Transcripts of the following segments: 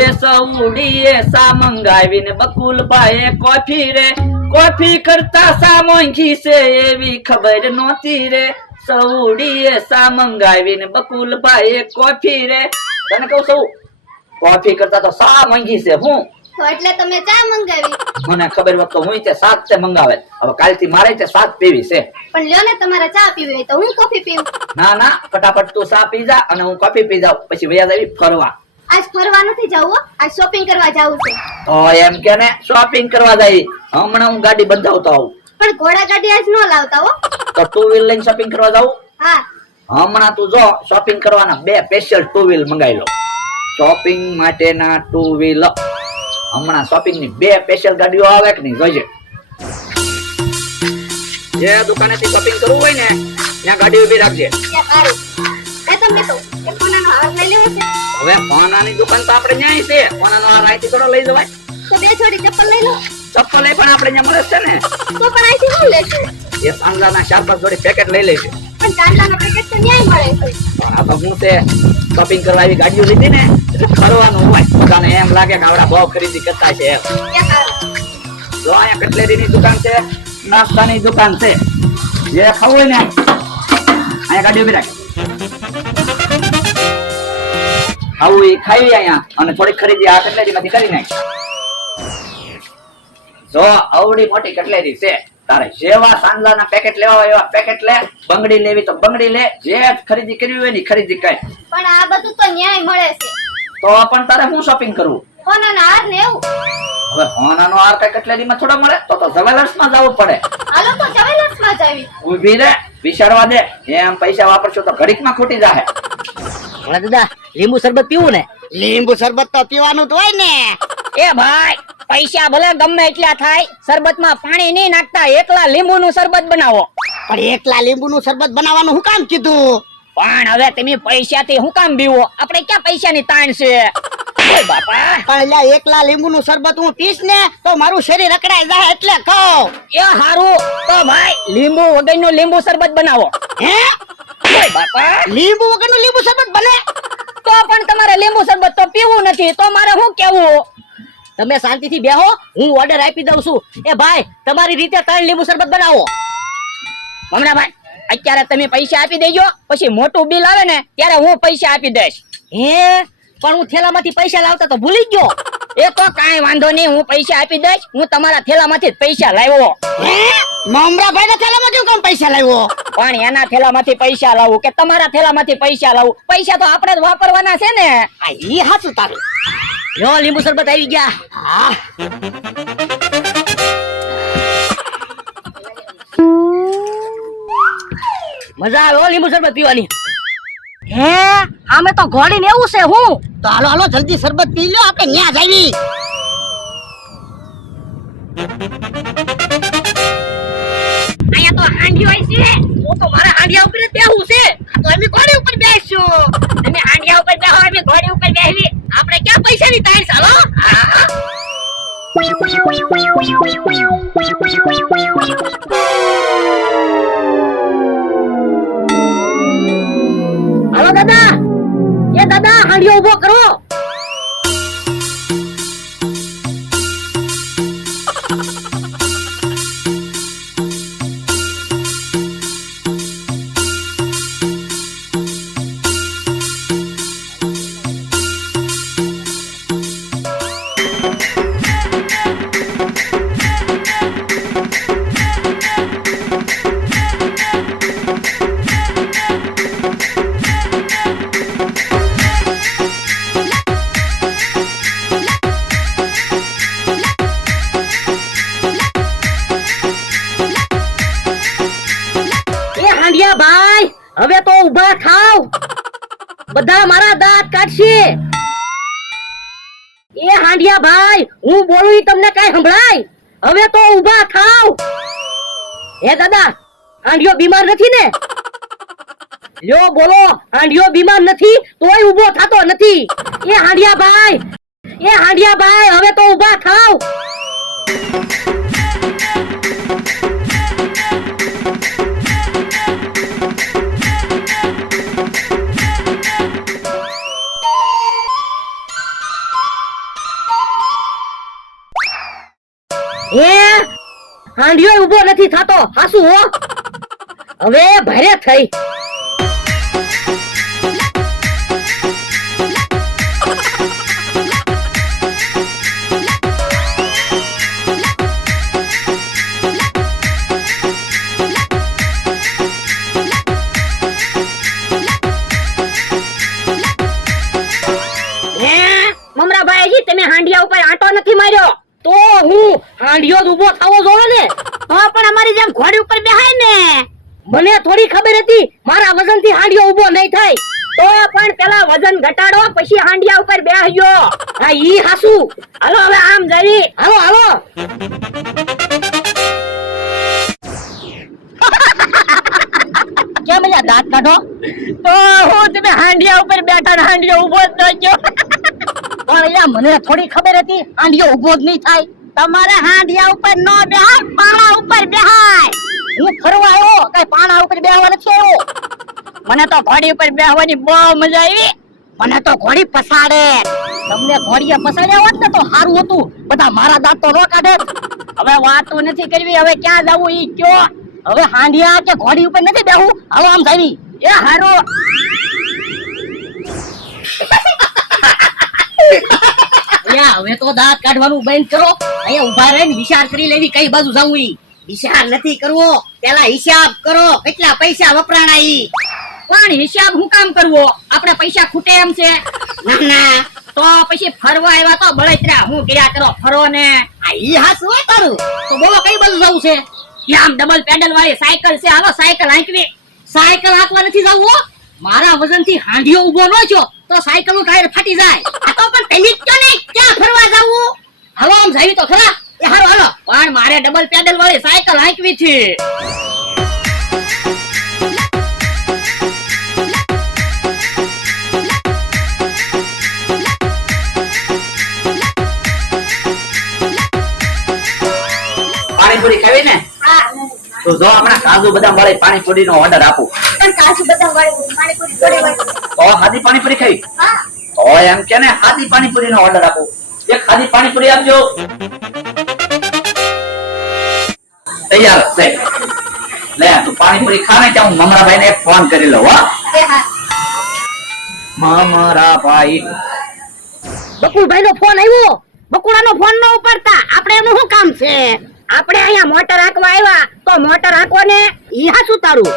એ સૌડીએ સા મંગાવીને બકુલભાઈએ કોફી રે, કોફી કરતા સા મોંઘી છે એવી ખબર નહોતી રે. સૌડીએ સા મંગાવીને બકુલભાઈએ કોફી રે. તને કહું સૌ, કોફી કરતા તો સા મોંઘી છે. હું તો એટલે તમે ચા મંગાવી? મને ખબર હોત તો હું તે સાત તે મંગાવે. હવે કાલથી મારે તે સાત પીવી છે. પણ લ્યો ને, તમારે ચા પીવી હોય તો હું કોફી પીવું. ના ના, ફટાફટ તું ચા પી જા અને હું કોફી પી જાઉં, પછી વયા જાવી ફરવા. આજ ફરવા નથી જવું હો, આજ શોપિંગ કરવા જવું છે. તો એમ કે ને શોપિંગ કરવા જાય. હમણાં હું ગાડી બંધાવતો આવું. પણ ઘોડા ગાડી આજ નો લાવતા હો. તો ટુ વ્હીલ લઈને શોપિંગ કરવા જાવું. હા, હમણાં તું જો શોપિંગ કરવાના 2 સ્પેશિયલ ટુ વ્હીલ મંગાવી લો. શોપિંગ માટેના ટુ વ્હીલ હમણાં શોપિંગ ની 2 સ્પેશિયલ ગાડીઓ આવે કે નહીં જોજે. જે દુકાનેથી શોપિંગ કરવું હોય ને ત્યાં ગાડી ઉભી રાખજે. એ સારું. એ તમને તો એ કોનાનો હાર લઈ લેવો છે? હવે ફોનાની દુકાન તો આપણે ન્યાય છે. ફોનાનો આ રાઈથી થોડો લઈ જવાય. તો 2 જોડી ચપ્પલ લઈ લો. ચપ્પલ એ પણ આપણે ત્યાં મળે છે ને. તો પણ અહીંથી શું લેશો? એ સાંજના 4-5 જોડી પેકેટ લઈ લઈશું. પણ ચાંદલાના પેકેટ તો ન્યાય મળે છે. પણ આ તો હું તે શોપિંગ કરવા આવી ગાડીઓ લીધી ને એટલે ફરવાનું હોય. બધાને એમ લાગે કે આવડા બહુ ખરીદી કરતા છે એમ. એ સારું. જો અહીંયા કટલેરીની દુકાન છે, નાસ્તાની દુકાન છે. જે ખાવું હોય ને અહીંયા ગાડી ઉભી રાખે. ખાવું એ ખાઈ અહીંયા અને થોડી ખરીદી આ કટલેરીમાંથી કરી નાખ. જો આવડી મોટી કટલેરી છે. તારે જેવા સાંજલાના પેકેટ લેવા હોય એવા પેકેટ લે. બંગડી લેવી તો બંગડી લે. જે ખરીદી કરવી હોય ને ખરીદી કર. પણ આ બધું તો ન્યાય મળે છે. તો પણ તારે શું શોપિંગ કરવું? કોનાના હાર ને એવું. હવે હોનાનો હાર કઈ કટલેરીમાં થોડા મળે. તો જવેલર્સમાં જવું પડે. હાલો તો જવેલર્સમાં જાવી. ઉભી રે, વિચારવા દે. એમ પૈસા વાપરશો તો ઘડીકમાં ખૂટી જાહે. ઓલા દાદા, લીંબુ શરબત પીવું ને? લીંબુ શરબત તો પીવાનું જ હોય ને. એ ભાઈ, પૈસા ભલે ગમે એટલા થાય, શરબતમાં પાણી નહીં નાખતા, એકલા લીંબુનું શરબત બનાવો. પણ એકલા લીંબુનું શરબત બનાવવાનું હું કામ કીધું? પણ હવે તમે પૈસાથી હું કામ બીવો? આપણે ક્યાં પૈસાની તાણ છે? ઓય બાપા, પણ એટલે એકલા લીંબુનું શરબત હું પીશ ને તો મારું શરીર અકડાઈ જાય એટલે કહું. એ હારું તો ભાઈ લીંબુ વગરનું લીંબુ શરબત બનાવો. હે? ઓય બાપા, લીંબુ વગરનું લીંબુ શરબત બને? તો પણ તમારે લીંબુ શરબત તો પીવું નથી, તો મારે શું કેવું? તમે શાંતિથી બેહો, હું ઓર્ડર આપી દઉં છું. એ ભાઈ, તમારી રીતે 3 લીંબુ શરબત બનાવો. ભાઈ, અત્યારે તમે પૈસા આપી દેજો, પછી મોટું બિલ આવે ને ત્યારે હું પૈસા આપી દઈશ. હે, પણ હું થેલામાંથી પૈસા લાવતા તો ભૂલી ગયો. એ તો કાંઈ વાંધો નહીં, હું પૈસા આપી દઈશ. હું તમારા થેલામાંથી જ પૈસા લાવ્યો. હે? મમરાભાઈ ના થેલામાંથી હું કામ પૈસા લાવ્યો? પણ એના થેલામાંથી પૈસા લાવું કે તમારા થેલામાંથી પૈસા લાવું? પૈસા તો આપણે જ વાપરવાના છે ને. આ ઈ હાચું તારું. યો લીંબુ શરબત આવી ગયા. હા. મજા આવે હો લીંબુ શરબત પીવાની. હે, આમે તો ઘોડીને એવું છે હું. તો હાલો હાલો જલ્દી શરબત પી લો, આપણે ન્યા જાવી. અહીંયા તો હાંડિયો હોય છે. હું તો મારા હાંડિયા ઉપર જ બેહું છે. તો અમે કોની ઉપર બેસશું? તમે હાંડિયા ઉપર બેહો, અમે ઘોડી ઉપર બેહવી. આપણે ક્યાં પૈસાની તાણ છે? હાલો. હાલો દાદા, એ દાદા હાંડિયો ઉભો કરો. ભાઈ, હવે તો ઊભા થાવ. બધા મારા દાંત કાઢશે. એ હાંડિયા ભાઈ, હું બોલું ઈ તમને કઈ સંભળાય? હવે તો ઊભા થાવ. હે દાદા, હાંડિયો બીમાર નથી ને? લ્યો બોલો, હાંડિયો બીમાર નથી તોય ઊભો થાતો નથી. એ હાંડિયા ભાઈ, હવે તો ઊભા થાવ. તોય ઊભો નથી થાતો હાસુ હો હવે ભારે થઈ મમરાભાઈ તમે હાંડિયા ઉપર આંટો નથી માર્યો તો હું હાંડિયો જ ઊભો થાવો જોવે ને હા પણ અમારી જેમ ઘોડી ઉપર બેહાય ને મને થોડી ખબર હતી મારા વજન થી હાંડિયો ઊભો નહીં થાય તો પણ પેલા વજન ઘટાડો પછી હાંડિયા ઉપર બેહ્યો હા ઈ હાસુ હાલો હવે આમ જઈ હાલો હાલો કેમ લ્યા દાંત કાઢો તો હું તમે હાંડિયા ઉપર બેઠા ને હાંડિયો ઊભો જ ન ગયો પણ યા મને થોડી ખબર હતી હાંડિયો ઊભો જ નહીં થાય તમારે હાંડિયા ઉપર ન બેહાય પાણા ઉપર બેહાય હું ફરવા આવ્યો કઈ પાણા ઉપર બેહવા નથી આવ્યો મને તો ઘોડી ઉપર બેહવાની બહુ મજા આવી મને તો ઘોડી પસાડે તમને ઘોડીએ પસાડ્યા હોત ને તો સારું હતું બધા મારા દાંત તો નો કાઢે હવે વાતો નથી કરવી હવે ક્યાં જવું ઈ કયો હવે હાંડિયા કે ઘોડી ઉપર નથી બેહું હાલો આમ જાવી એ હારો હવે તો દાંત કાઢવાનું બંધ કરો અહીંયા ઉભા રહીને વિચાર કરી લેવી કઈ બાજુ જવું ઈ વિચાર નથી કરવો પેલા હિસાબ કરો કેટલા પૈસા વપરાણા ઈ પણ હિસાબ હું કામ કરવો આપણે પૈસા ખૂટે એમ છે ના ના તો પછી ફરવા આવ્યા તો બળતરા હું કર્યા કરો ફરો ને આ ઈ હાસ હોય તારું તો બોલો કઈ બાજુ જવું છે આમ ડબલ પેડલ વાળી સાયકલ છે હાલો સાયકલ હાંકવી સાયકલ હાંકવા નથી જવું મારા વજન થી હાંડિયો ઉભો ન છો તો સાયકલ નું ટાયર ફાટી જાય આ તો પણ તમે જ ને ક્યાં ફરવા જવું હાલો આમ જઈ તો ખરા એ હાલો હાલો પણ મારે ડબલ પેડલ વાળી સાયકલ હાંકવી છે પાણીપુરી ખાવી ને તો જો આપણા કાજુ બદામ વાળી પાણીપુરી નો ઓર્ડર આપું પણ કાજુ બદામ વાળી પાણીપુરી થોડી હોય તો સાદી પાણીપુરી ખાવી તો એમ કે ને સાદી પાણીપુરી નો ઓર્ડર આપું એક સાદી પાણીપુરી આપજો તૈયાર છે લે તું પાણીપુરી ખા ને ત્યાં હું મમરાભાઈ ને ફોન કરી લઉં હો મમરાભાઈ બકુલભાઈ નો ફોન આવ્યો બકુડાનો ફોન ન ઉપાડતા આપણે એનું શું કામ છે આપણે અહીંયા મોટર હાંકવા આવ્યા તો મોટર હાંકવો ને ઈ હાસું તારું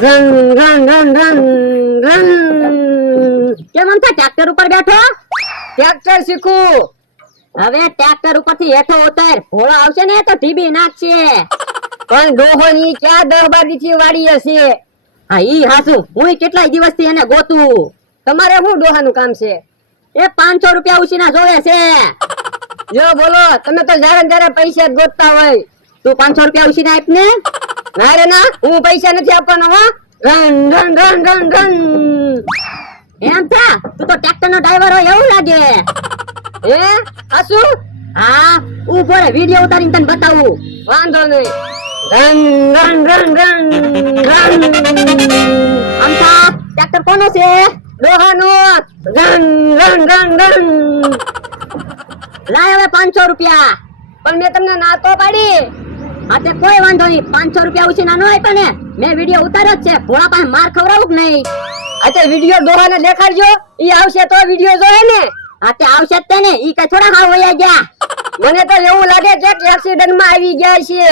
રંગ રંગ રંગ રંગ રંગ કેમ આમ ટ્રેક્ટર ઉપર બેઠો ટ્રેક્ટર શીખું હવે ટ્રેક્ટર ઉપરથી હેઠો ઉતાર ભોળો આવશે ને તો ટીબી નાખશે પણ ડોહોની ક્યાં 10-12 થી વાડી હશે હા ઈ હાસુ હું કેટલાય દિવસથી એને ગોતું તમારે શું ડોહાનું કામ છે એ 500 રૂપિયા ઉછીના જોવે છે જો બોલો તમે તો જ્યારે પૈસા જ ગોતતા હોય તું 500 રૂપિયા ઉછીના આપ ને ના રે ના હું પૈસા નથી આપવાનો હો રન રન રન રન રન એમ થા તું તો ટ્રેક્ટર નો ડ્રાઈવર હોય એવું લાગે એ આસુ હા ઉભો રે વિડિયો ઉતારીને તને બતાવું વાંધો નહીં રન રન રન રન રન આમ થા ટ્રેક્ટર કોનો છે ડોહાનો રન રન રન રન લાય હવે 500 રૂપિયા પણ મેં તમને ના તો પાડી આ તે કોઈ વાંધો નહીં, 500 રૂપિયા ઉછી નાનો આપ્યો ને, મેં વિડીયો ઉતાર્યો જ છે, ભોળા પાસે માર ખવડાવું કે નહીં? આ તે વિડીયો ડોહાને દેખાડજો, ઈ આવશે તો વિડીયો જોહે ને. આ તે આવશે જ તે ને, ઈ કઈ થોડા હાવ વયા ગયા. મને તો એવું લાગે છે કે એક્સિડન્ટ માં આવી ગયા છે.